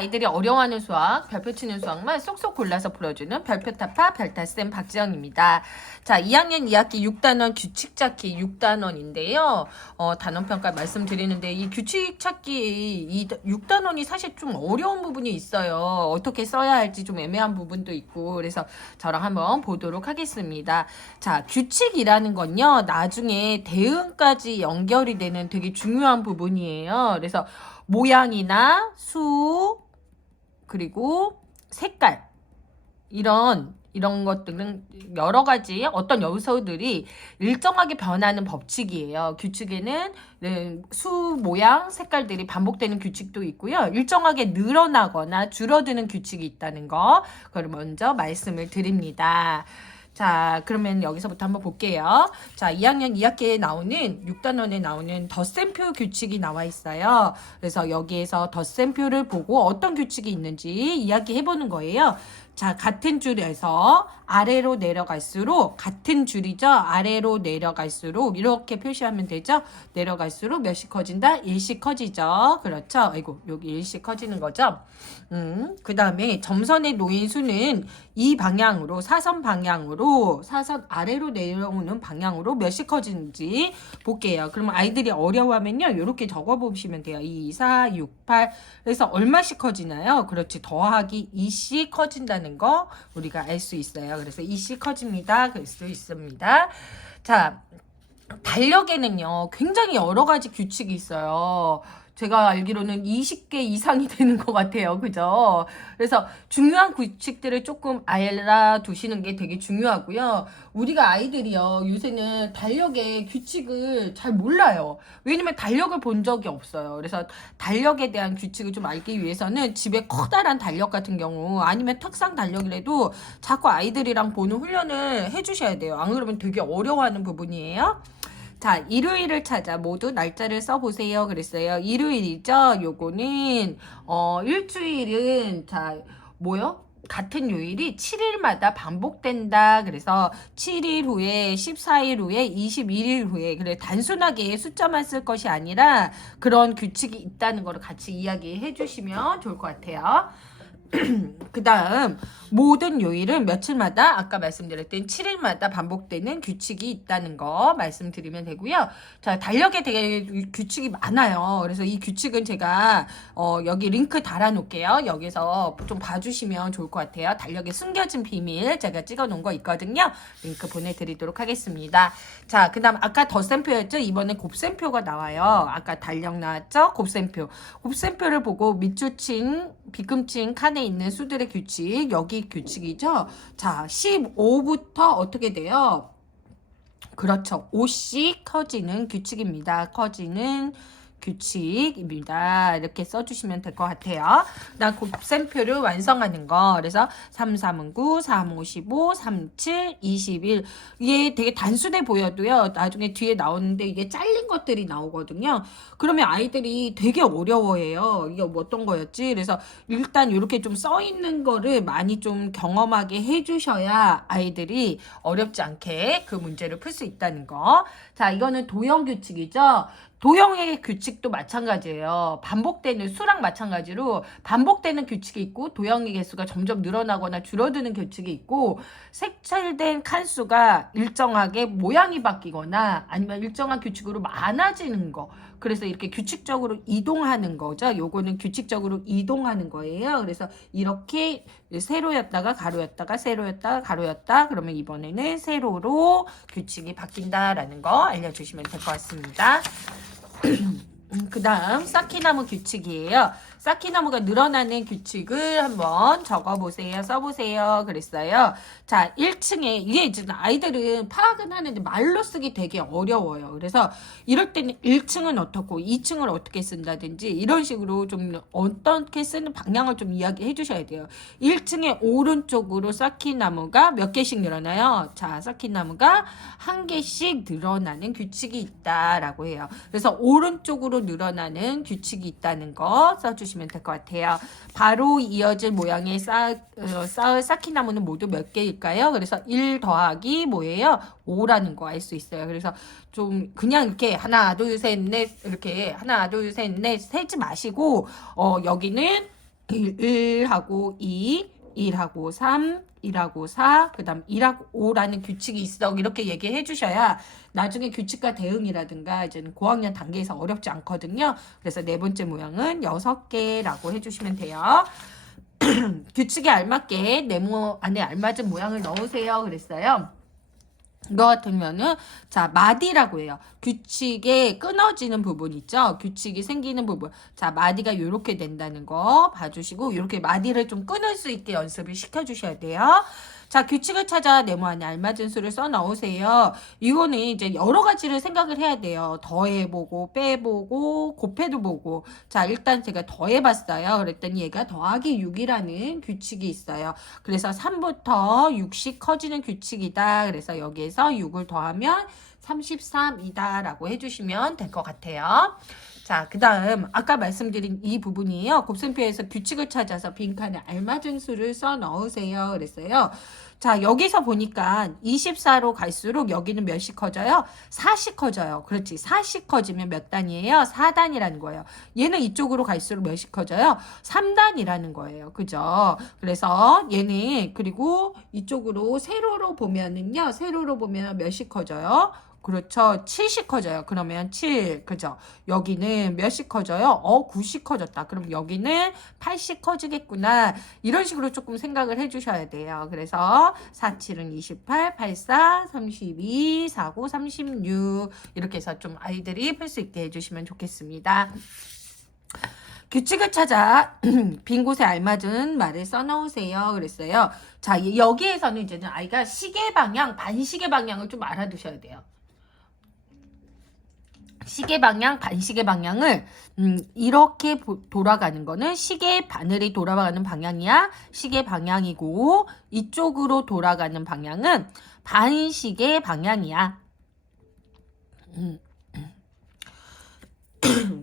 아이들이 어려워하는 수학, 별표 치는 수학만 쏙쏙 골라서 풀어주는 별표타파 별타쌤 박지영입니다. 자, 2학년 2학기 6단원 규칙 찾기 6단원인데요. 단원평가 말씀드리는데 이 규칙 찾기 이 6단원이 사실 좀 어려운 부분이 있어요. 어떻게 써야 할지 좀 애매한 부분도 있고 그래서 저랑 한번 보도록 하겠습니다. 자, 규칙이라는 건요. 나중에 대응까지 연결이 되는 되게 중요한 부분이에요. 그래서 모양이나 수 그리고 색깔 이런 것들은 여러 가지 어떤 요소들이 일정하게 변하는 법칙이에요. 규칙에는 수, 모양, 색깔들이 반복되는 규칙도 있고요. 일정하게 늘어나거나 줄어드는 규칙이 있다는 거 그걸 먼저 말씀을 드립니다. 자, 그러면 여기서부터 한번 볼게요. 자, 2학년 2학기에 나오는 6단원에 나오는 덧셈표 규칙이 나와 있어요. 그래서 여기에서 덧셈표를 보고 어떤 규칙이 있는지 이야기해보는 거예요. 자, 같은 줄에서 아래로 내려갈수록 같은 줄이죠. 아래로 내려갈수록 이렇게 표시하면 되죠. 내려갈수록 몇씩 커진다? 1씩 커지죠. 그렇죠. 아이고, 여기 1씩 커지는 거죠. 그 다음에 점선에 놓인 수는 이 방향으로 사선 방향으로 사선 아래로 내려오는 방향으로 몇씩 커지는지 볼게요. 그러면 아이들이 어려워하면요. 이렇게 적어보시면 돼요. 2, 4, 6, 8 그래서 얼마씩 커지나요? 그렇지. 더하기 2씩 커진다는 거 우리가 알 수 있어요. 그래서 2씩 커집니다. 그럴 수 있습니다. 자, 달력에는요. 굉장히 여러 가지 규칙이 있어요. 제가 알기로는 20개 이상이 되는 것 같아요. 그죠? 그래서 중요한 규칙들을 조금 알아두시는 게 되게 중요하고요. 우리가 아이들이요. 요새는 달력의 규칙을 잘 몰라요. 왜냐면 달력을 본 적이 없어요. 그래서 달력에 대한 규칙을 좀 알기 위해서는 집에 커다란 달력 같은 경우 아니면 탁상 달력이라도 자꾸 아이들이랑 보는 훈련을 해주셔야 돼요. 안 그러면 되게 어려워하는 부분이에요. 자, 일요일을 찾아 모두 날짜를 써보세요. 그랬어요. 일요일이죠. 요거는 일주일은 자 뭐요? 같은 요일이 7일마다 반복된다. 그래서 7일 후에 14일 후에 21일 후에 그래 단순하게 숫자만 쓸 것이 아니라 그런 규칙이 있다는 걸 같이 이야기해 주시면 좋을 것 같아요. 그 다음 모든 요일은 며칠마다 아까 말씀드렸던 7일마다 반복되는 규칙이 있다는 거 말씀드리면 되고요. 자, 달력에 되게 규칙이 많아요. 그래서 이 규칙은 제가 여기 링크 달아놓을게요. 여기서 좀 봐주시면 좋을 것 같아요. 달력에 숨겨진 비밀 제가 찍어놓은 거 있거든요. 링크 보내드리도록 하겠습니다. 자, 그 다음 아까 덧셈표였죠. 이번엔 곱셈표가 나와요. 아까 달력 나왔죠. 곱셈표. 곱셈표를 보고 밑줄친 비금친 칸에 있는 수들의 규칙 여기 규칙이죠. 자, 15부터 어떻게 돼요? 그렇죠. 5씩 커지는 규칙입니다. 커지는 규칙입니다. 이렇게 써주시면 될 것 같아요. 나 곱셈표를 완성하는 거. 그래서 3, 3은 9, 3, 5, 15, 3, 7, 21. 이게 되게 단순해 보여도요. 나중에 뒤에 나오는데 이게 잘린 것들이 나오거든요. 그러면 아이들이 되게 어려워해요. 이게 뭐 어떤 거였지? 그래서 일단 이렇게 좀 써 있는 거를 많이 좀 경험하게 해주셔야 아이들이 어렵지 않게 그 문제를 풀 수 있다는 거. 자, 이거는 도형 규칙이죠. 도형의 규칙도 마찬가지예요. 반복되는 수랑 마찬가지로 반복되는 규칙이 있고 도형의 개수가 점점 늘어나거나 줄어드는 규칙이 있고 색칠된 칸수가 일정하게 모양이 바뀌거나 아니면 일정한 규칙으로 많아지는 거. 그래서 이렇게 규칙적으로 이동하는 거죠. 요거는 규칙적으로 이동하는 거예요. 그래서 이렇게 세로였다가 가로였다가 세로였다가 가로였다. 그러면 이번에는 세로로 규칙이 바뀐다라는 거 알려주시면 될 것 같습니다. 그 다음 쌓기나무 규칙이에요. 쌓기나무가 늘어나는 규칙을 한번 적어보세요. 써보세요. 그랬어요. 자, 1층에 이게 이제 아이들은 파악은 하는데 말로 쓰기 되게 어려워요. 그래서 이럴 때는 1층은 어떻고 2층을 어떻게 쓴다든지 이런 식으로 좀 어떻게 쓰는 방향을 좀 이야기해 주셔야 돼요. 1층에 오른쪽으로 쌓기나무가 몇 개씩 늘어나요? 자, 쌓기나무가 한 개씩 늘어나는 규칙이 있다라고 해요. 그래서 오른쪽으로 늘어나는 규칙이 있다는 거 써주시면 될 것 같아요. 바로 이어질 모양의 쌓을 쌓기나무는 모두 몇 개일까요? 그래서 1 더하기 뭐예요? 5라는 거 알 수 있어요. 그래서 좀 그냥 이렇게 하나 둘 셋 넷 이렇게 하나 둘 셋 넷 세지 마시고 여기는 1하고 2, 1하고 3, 1하고 4, 그 다음 1하고 5라는 규칙이 있어. 이렇게 얘기해 주셔야 나중에 규칙과 대응이라든가 이제 고학년 단계에서 어렵지 않거든요. 그래서 네 번째 모양은 6개라고 해주시면 돼요. 규칙에 알맞게 네모 안에 알맞은 모양을 넣으세요. 그랬어요. 이거 같으면은 자 마디라고 해요. 규칙에 끊어지는 부분 있죠. 규칙이 생기는 부분. 자 마디가 이렇게 된다는 거 봐주시고 이렇게 마디를 좀 끊을 수 있게 연습을 시켜주셔야 돼요. 자 규칙을 찾아 네모 안에 알맞은 수를 써 넣으세요. 이거는 이제 여러 가지를 생각을 해야 돼요. 더해보고 빼보고 곱해도 보고. 자 일단 제가 더해봤어요. 그랬더니 얘가 더하기 6이라는 규칙이 있어요. 그래서 3부터 6씩 커지는 규칙이다. 그래서 여기에서 6을 더하면 33이다 라고 해주시면 될 것 같아요. 자, 그 다음 아까 말씀드린 이 부분이에요. 곱셈표에서 규칙을 찾아서 빈칸에 알맞은 수를 써 넣으세요. 그랬어요. 자, 여기서 보니까 24로 갈수록 여기는 몇씩 커져요? 4씩 커져요. 그렇지. 4씩 커지면 몇 단이에요? 4단이라는 거예요. 얘는 이쪽으로 갈수록 몇씩 커져요? 3단이라는 거예요. 그죠? 그래서 얘는 그리고 이쪽으로 세로로 보면은요. 세로로 보면 몇씩 커져요? 그렇죠. 7씩 커져요. 그러면 7. 그죠? 여기는 몇씩 커져요? 9씩 커졌다. 그럼 여기는 8씩 커지겠구나. 이런 식으로 조금 생각을 해주셔야 돼요. 그래서 4, 7은 28, 8, 4, 32, 4, 9, 36. 이렇게 해서 좀 아이들이 풀 수 있게 해주시면 좋겠습니다. 규칙을 찾아 빈 곳에 알맞은 말을 써놓으세요. 그랬어요. 자, 여기에서는 이제는 아이가 시계 방향, 반시계 방향을 좀 알아두셔야 돼요. 시계 방향, 반시계 방향을 이렇게 돌아가는 거는 시계 바늘이 돌아가는 방향이야. 시계 방향이고 이쪽으로 돌아가는 방향은 반시계 방향이야.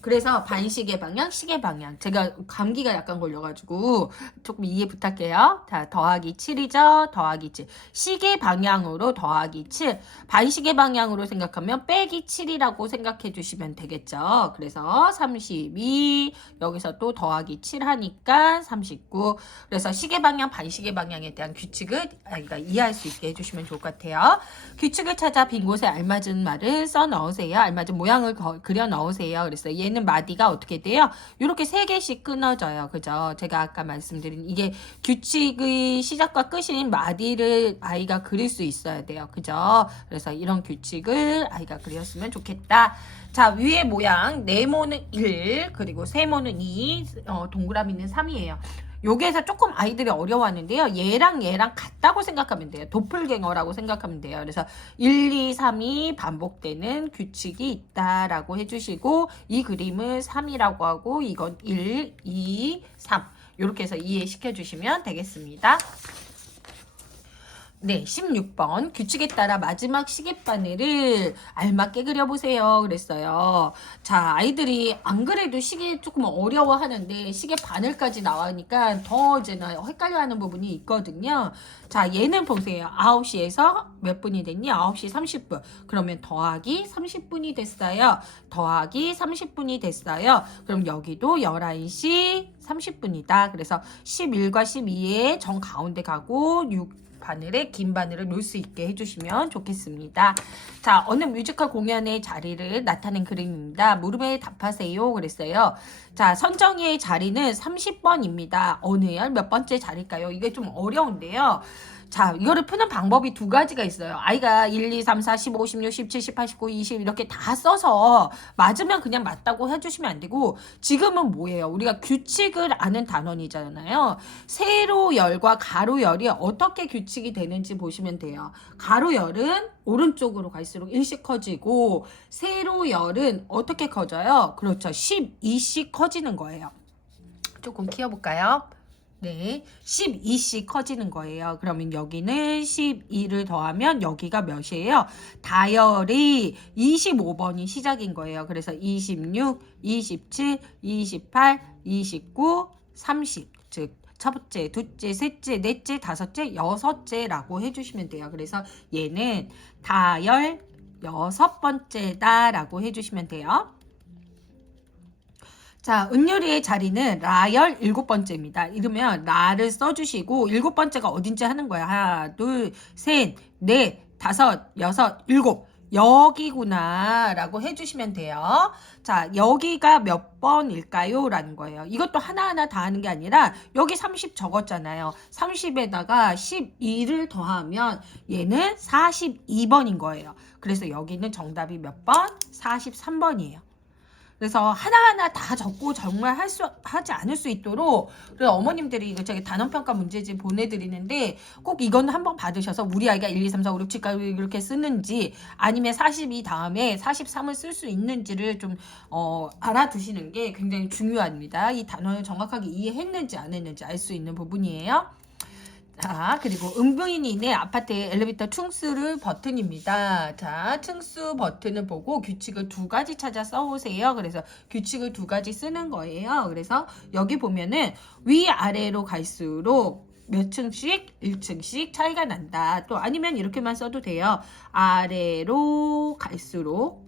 그래서 반시계 방향, 시계 방향. 제가 감기가 약간 걸려가지고 조금 이해 부탁해요. 자, 더하기 7이죠. 더하기 7. 시계 방향으로 더하기 7. 반시계 방향으로 생각하면 빼기 7이라고 생각해 주시면 되겠죠. 그래서 32. 여기서 또 더하기 7 하니까 39. 그래서 시계 방향, 반시계 방향에 대한 규칙을 아이가 이해할 수 있게 해주시면 좋을 것 같아요. 규칙을 찾아 빈 곳에 알맞은 말을 써 넣으세요. 알맞은 모양을 그려 넣으세요. 그래서 얘는 마디가 어떻게 돼요? 이렇게 3개씩 끊어져요. 그죠? 제가 아까 말씀드린 이게 규칙의 시작과 끝인 마디를 아이가 그릴 수 있어야 돼요. 그죠? 그래서 이런 규칙을 아이가 그렸으면 좋겠다. 자, 위에 모양 네모는 1 그리고 세모는 2 동그라미는 3이에요. 여기에서 조금 아이들이 어려워하는데요. 얘랑 같다고 생각하면 돼요. 도플갱어라고 생각하면 돼요. 그래서 1, 2, 3이 반복되는 규칙이 있다라고 해주시고 이 그림을 3이라고 하고 이건 1, 2, 3 이렇게 해서 이해시켜 주시면 되겠습니다. 네, 16번 규칙에 따라 마지막 시계바늘을 알맞게 그려보세요. 그랬어요. 자, 아이들이 안 그래도 시계 조금 어려워하는데 시계 바늘까지 나오니까 더 이제는 헷갈려하는 부분이 있거든요. 자, 얘는 보세요. 9시에서 몇 분이 됐니? 9시 30분. 그러면 더하기 30분이 됐어요. 더하기 30분이 됐어요. 그럼 여기도 11시 30분이다. 그래서 11과 12의 정 가운데 가고 6 바늘에 긴 바늘을 놓을 수 있게 해주시면 좋겠습니다. 자, 어느 뮤지컬 공연의 자리를 나타낸 그림입니다. 물음에 답하세요. 그랬어요. 자, 선정이의 자리는 30번입니다. 어느 열 몇 번째 자리일까요? 이게 좀 어려운데요. 자, 이거를 푸는 방법이 2가지가 있어요. 아이가 1, 2, 3, 4, 15, 16, 17, 18, 19, 20 이렇게 다 써서 맞으면 그냥 맞다고 해주시면 안 되고 지금은 뭐예요? 우리가 규칙을 아는 단원이잖아요. 세로열과 가로열이 어떻게 규칙이 되는지 보시면 돼요. 가로열은 오른쪽으로 갈수록 1씩 커지고 세로열은 어떻게 커져요? 그렇죠. 12씩 커지는 거예요. 조금 키워볼까요? 네, 12씩 커지는 거예요. 그러면 여기는 12를 더하면 여기가 몇이에요? 다열이 25번이 시작인 거예요. 그래서 26, 27, 28, 29, 30. 즉, 첫째, 둘째, 셋째, 넷째, 다섯째, 여섯째라고 해주시면 돼요. 그래서 얘는 다열 6번째다라고 해주시면 돼요. 자, 은유리의 자리는 라열 7번째입니다. 이러면 라를 써주시고 7번째가 어딘지 하는 거야. 하나, 둘, 셋, 넷, 다섯, 여섯, 일곱. 여기구나 라고 해주시면 돼요. 자, 여기가 몇 번일까요? 라는 거예요. 이것도 하나하나 다 하는 게 아니라 여기 30 적었잖아요. 30에다가 12를 더하면 얘는 42번인 거예요. 그래서 여기는 정답이 몇 번? 43번이에요. 그래서 하나하나 다 적고 정말 하지 않을 수 있도록 그래서 어머님들이 이거 저기 단원평가 문제집 보내드리는데 꼭 이거는 한번 받으셔서 우리 아이가 1, 2, 3, 4, 5, 6, 7까지 이렇게 쓰는지 아니면 42 다음에 43을 쓸 수 있는지를 좀 알아두시는 게 굉장히 중요합니다. 이 단원을 정확하게 이해했는지 안 했는지 알 수 있는 부분이에요. 자, 그리고 은부인인의 아파트의 엘리베이터 층수를 버튼입니다. 자, 층수 버튼을 보고 규칙을 2가지 찾아 써오세요. 그래서 규칙을 2가지 쓰는 거예요. 그래서 여기 보면은 위아래로 갈수록 몇 층씩? 1층씩 차이가 난다. 또 아니면 이렇게만 써도 돼요. 아래로 갈수록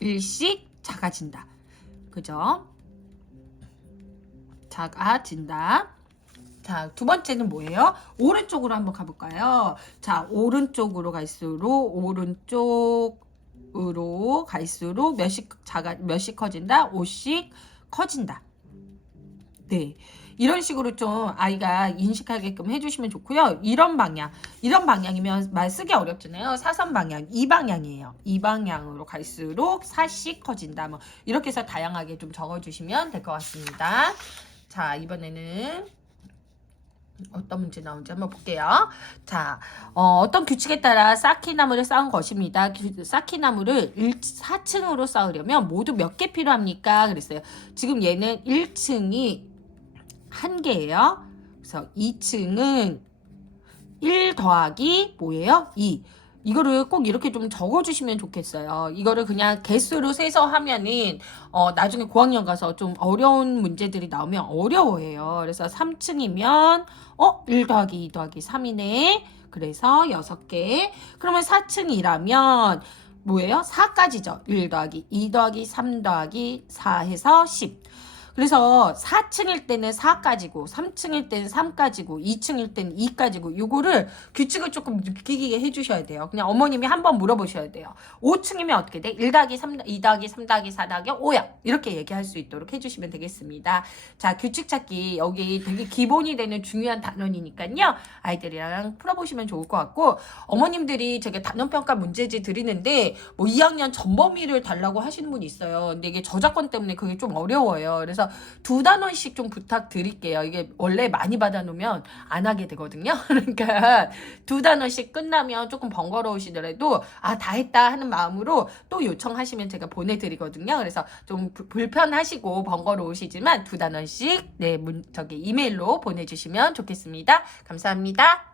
1씩 작아진다. 그죠? 작아진다. 자, 두 번째는 뭐예요? 오른쪽으로 한번 가볼까요? 자, 오른쪽으로 갈수록 몇씩 커진다? 5씩 커진다. 네. 이런 식으로 좀 아이가 인식하게끔 해주시면 좋고요. 이런 방향이면 말 쓰기 어렵잖아요. 사선 방향, 이 방향이에요. 이 방향으로 갈수록 4씩 커진다. 뭐 이렇게 해서 다양하게 좀 적어주시면 될 것 같습니다. 자, 이번에는 어떤 문제 나오는지 한번 볼게요. 자, 어떤 규칙에 따라 쌓기나무를 쌓은 것입니다. 쌓기나무를 4층으로 쌓으려면 모두 몇 개 필요합니까? 그랬어요. 지금 얘는 1층이 1개예요. 그래서 2층은 1 더하기 뭐예요? 2. 이거를 꼭 이렇게 좀 적어주시면 좋겠어요. 이거를 그냥 개수로 세서 하면은 나중에 고학년 가서 좀 어려운 문제들이 나오면 어려워해요. 그래서 3층이면 1 더하기 2 더하기 3이네. 그래서 6개. 그러면 4층이라면 뭐예요? 4까지죠. 1 더하기 2 더하기 3 더하기 4 해서 10. 그래서 4층일 때는 4까지고 3층일 때는 3까지고 2층일 때는 2까지고 요거를 규칙을 조금 느끼게 해주셔야 돼요. 그냥 어머님이 한번 물어보셔야 돼요. 5층이면 어떻게 돼? 1 더하기 3, 2 더하기 3 더하기 4 더하기 5야. 이렇게 얘기할 수 있도록 해주시면 되겠습니다. 자, 규칙 찾기 여기 되게 기본이 되는 중요한 단원이니까요. 아이들이랑 풀어보시면 좋을 것 같고 어머님들이 제가 단원평가 문제지 드리는데 뭐 2학년 전범위를 달라고 하시는 분이 있어요. 근데 이게 저작권 때문에 그게 좀 어려워요. 그래서 2단원씩 좀 부탁드릴게요. 이게 원래 많이 받아놓으면 안 하게 되거든요. 그러니까 2단원씩 끝나면 조금 번거로우시더라도 다 했다 하는 마음으로 또 요청하시면 제가 보내드리거든요. 그래서 좀 불편하시고 번거로우시지만 2단원씩 이메일로 보내주시면 좋겠습니다. 감사합니다.